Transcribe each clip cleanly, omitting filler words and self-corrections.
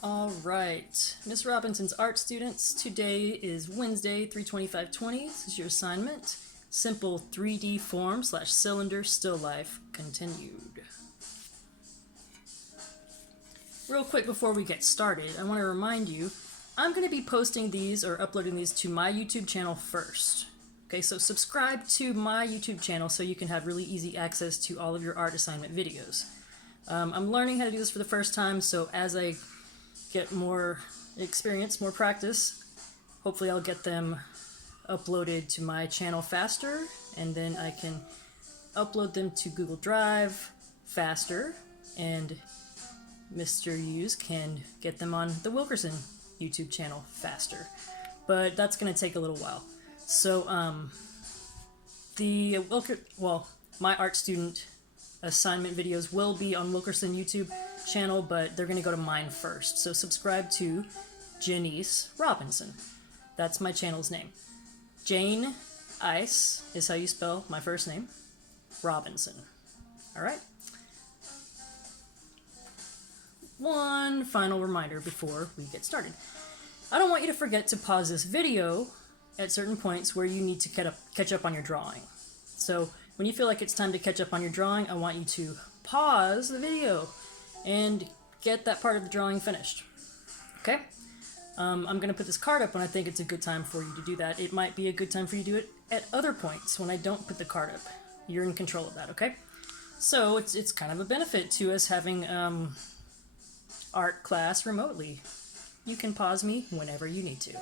All right, Miss Robinson's art students, today is Wednesday, 3/25/20. This is your assignment. Simple 3D form / cylinder still life continued. Real quick before we get started, I want to remind you, I'm going to be posting these or uploading these to my YouTube channel first. Okay, so subscribe to my YouTube channel so you can have really easy access to all of your art assignment videos. I'm learning how to do this for the first time, so as I get more experience, more practice, hopefully I'll get them uploaded to my channel faster, and then I can upload them to Google Drive faster, and Mr. Hughes can get them on the Wilkerson YouTube channel faster. But that's going to take a little while. So my art student assignment videos will be on Wilkerson YouTube channel, but they're going to go to mine first. So subscribe to Janice Robinson. That's my channel's name. Jane Ice is how you spell my first name. Robinson. All right. One final reminder before we get started. I don't want you to forget to pause this video at certain points where you need to catch up on your drawing. So when you feel like it's time to catch up on your drawing, I want you to pause the video and get that part of the drawing finished. Okay? I'm going to put this card up when I think it's a good time for you to do that. It might be a good time for you to do it at other points when I don't put the card up. You're in control of that, okay? So it's kind of a benefit to us having art class remotely. You can pause me whenever you need to.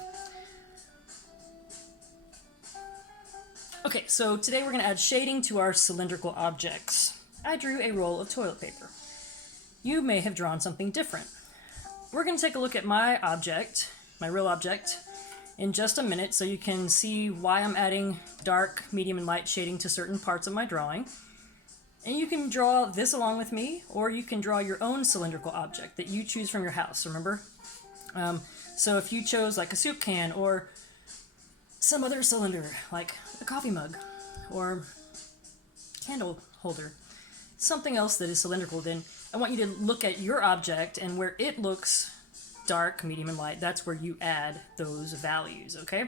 Okay, so today we're going to add shading to our cylindrical objects. I drew a roll of toilet paper. You may have drawn something different. We're going to take a look at my object, my real object, in just a minute so you can see why I'm adding dark, medium, and light shading to certain parts of my drawing. And you can draw this along with me, or you can draw your own cylindrical object that you choose from your house, remember? So if you chose like a soup can or some other cylinder, like a coffee mug or candle holder, something else that is cylindrical, then I want you to look at your object, and where it looks dark, medium, and light, that's where you add those values, okay?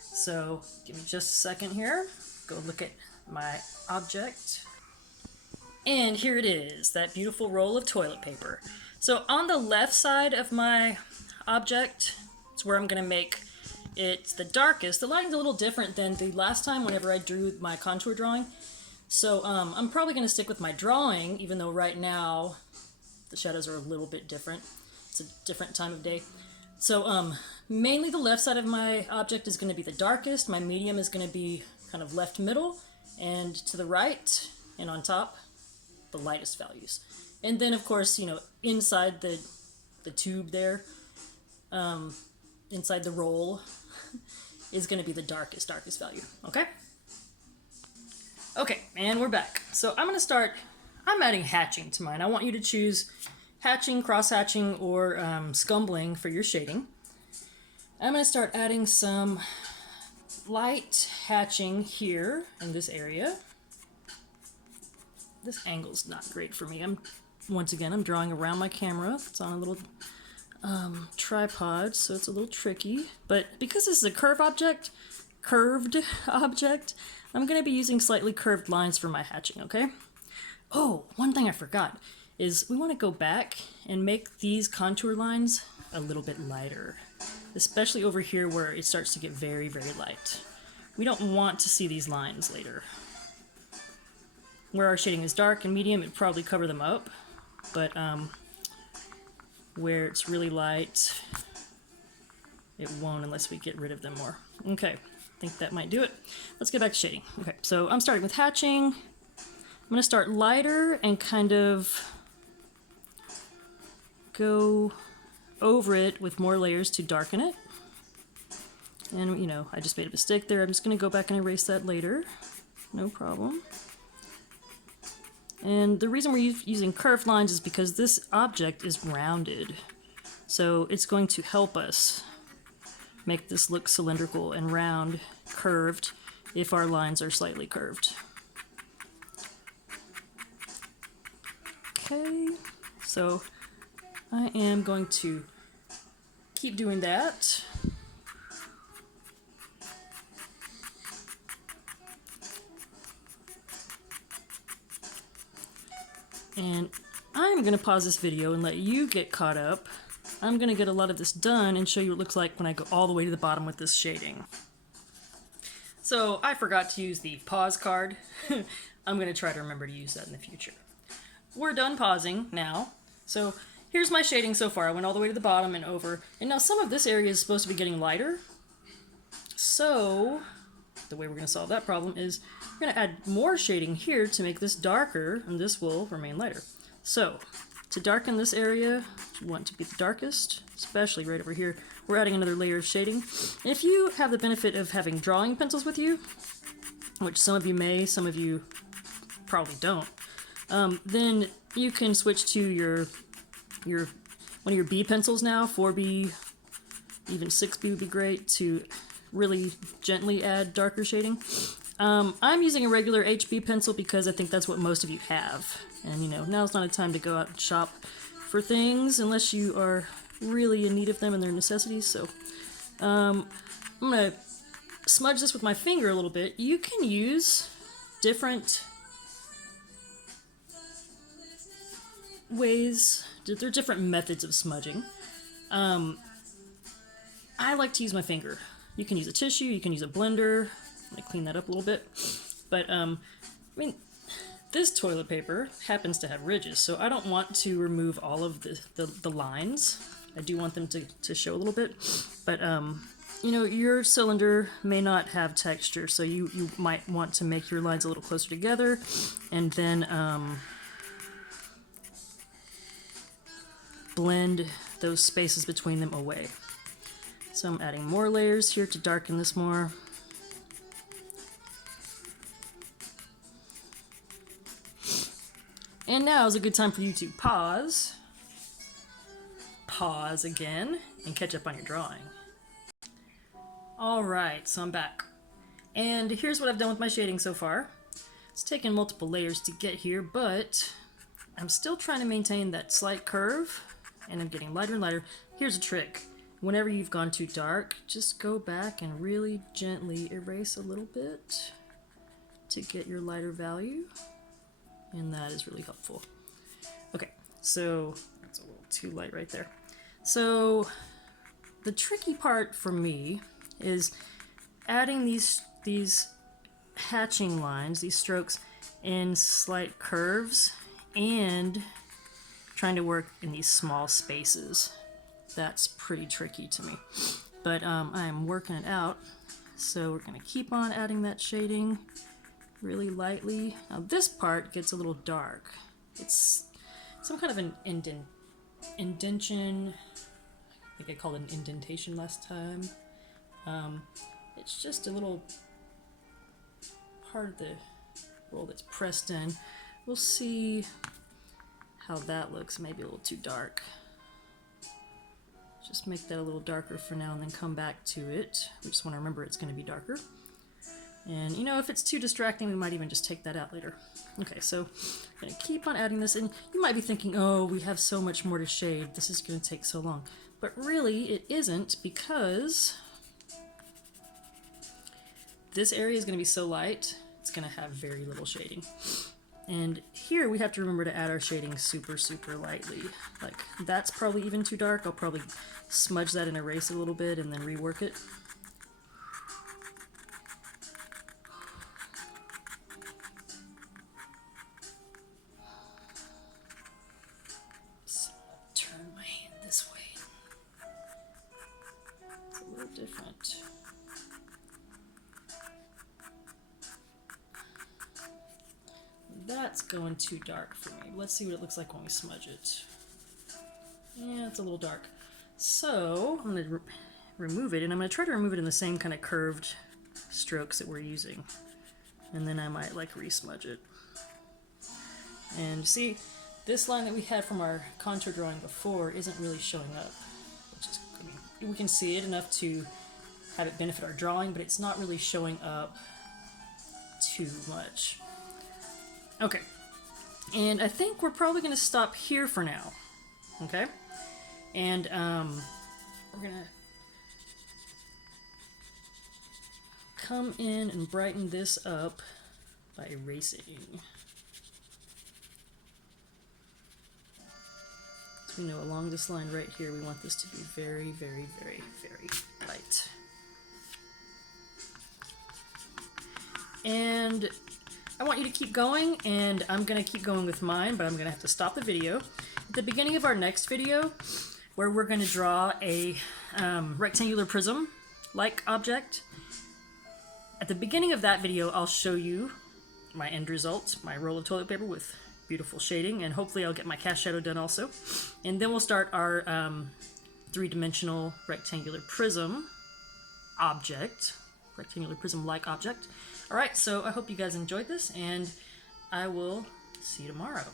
So give me just a second here. Go look at my object. And here it is, that beautiful roll of toilet paper. So on the left side of my object, it's where I'm going to make it the darkest. The lighting's a little different than the last time whenever I drew my contour drawing. So I'm probably going to stick with my drawing, even though right now the shadows are a little bit different. It's a different time of day. So mainly the left side of my object is going to be the darkest. My medium is going to be kind of left middle, and to the right and on top, the lightest values. And then of course, you know, inside the tube there, inside the roll is going to be the darkest value. Okay, and we're back. So I'm adding hatching to mine. I want you to choose hatching, cross-hatching, or scumbling for your shading. I'm going to start adding some light hatching here in this area. This angle's not great for me. Once again, I'm drawing around my camera. It's on a little tripod, so it's a little tricky. But because this is a curved object, I'm going to be using slightly curved lines for my hatching, okay? Oh, one thing I forgot is we want to go back and make these contour lines a little bit lighter, especially over here where it starts to get very, very light. We don't want to see these lines later. Where our shading is dark and medium, it'd probably cover them up, but where it's really light, it won't unless we get rid of them more. Okay, I think that might do it. Let's get back to shading. Okay, so I'm starting with hatching. I'm going to start lighter and kind of go over it with more layers to darken it. And, you know, I just made a mistake there. I'm just going to go back and erase that later. No problem. And the reason we're using curved lines is because this object is rounded. So it's going to help us make this look cylindrical and round, curved, if our lines are slightly curved. Okay, so I am going to keep doing that. And I'm going to pause this video and let you get caught up. I'm going to get a lot of this done and show you what it looks like when I go all the way to the bottom with this shading. So I forgot to use the pause card. I'm going to try to remember to use that in the future. We're done pausing now. So here's my shading so far. I went all the way to the bottom and over. And now some of this area is supposed to be getting lighter. So the way we're going to solve that problem is we're going to add more shading here to make this darker, and this will remain lighter. So to darken this area, which you want to be the darkest, especially right over here, we're adding another layer of shading. And if you have the benefit of having drawing pencils with you, which some of you may, some of you probably don't, then you can switch to your one of your B pencils now. 4B, even 6B would be great to really gently add darker shading. I'm using a regular HB pencil because I think that's what most of you have. And you know, now's not a time to go out and shop for things unless you are really in need of them and they're necessities. So I'm gonna smudge this with my finger a little bit. You can use different ways. There are different methods of smudging. I like to use my finger. You can use a tissue, you can use a blender. I'm gonna clean that up a little bit. But I mean, this toilet paper happens to have ridges, so I don't want to remove all of the lines. I do want them to show a little bit, but you know, your cylinder may not have texture, so you might want to make your lines a little closer together, and then blend those spaces between them away. So I'm adding more layers here to darken this more. And now is a good time for you to pause again, and catch up on your drawing. Alright, so I'm back. And here's what I've done with my shading so far. It's taken multiple layers to get here, but I'm still trying to maintain that slight curve, and I'm getting lighter and lighter. Here's a trick. Whenever you've gone too dark, just go back and really gently erase a little bit to get your lighter value. And that is really helpful. Okay, so that's a little too light right there. So the tricky part for me is adding these hatching lines, these strokes, in slight curves, and trying to work in these small spaces. That's pretty tricky to me. But I'm working it out. So we're going to keep on adding that shading really lightly. Now this part gets a little dark. It's some kind of an indentation. I think I called it an indentation last time. It's just a little part of the roll that's pressed in. We'll see how that looks. Maybe a little too dark. Just make that a little darker for now and then come back to it. We just want to remember it's going to be darker. And you know, if it's too distracting, we might even just take that out later. Okay, so I'm going to keep on adding this, and you might be thinking, oh, we have so much more to shade. This is going to take so long. But really, it isn't, because this area is going to be so light, it's going to have very little shading. And here we have to remember to add our shading super, super lightly. Like, that's probably even too dark. I'll probably smudge that and erase it a little bit and then rework it. So, turn my hand this way. It's a little different. That's going too dark for me. Let's see what it looks like when we smudge it. Yeah, it's a little dark. So I'm going to remove it, and I'm going to try to remove it in the same kind of curved strokes that we're using. And then I might like re-smudge it. And see, this line that we had from our contour drawing before isn't really showing up. Which is, I mean, we can see it enough to have it benefit our drawing, but it's not really showing up too much. Okay, and I think we're probably going to stop here for now, okay? And we're gonna come in and brighten this up by erasing. So we know along this line right here, we want this to be very, very, very, very light. And I want you to keep going, and I'm going to keep going with mine, but I'm going to have to stop the video. At the beginning of our next video, where we're going to draw a rectangular prism-like object, at the beginning of that video, I'll show you my end result, my roll of toilet paper with beautiful shading, and hopefully I'll get my cast shadow done also. And then we'll start our three-dimensional rectangular prism object, rectangular prism-like object. Alright, so I hope you guys enjoyed this, and I will see you tomorrow.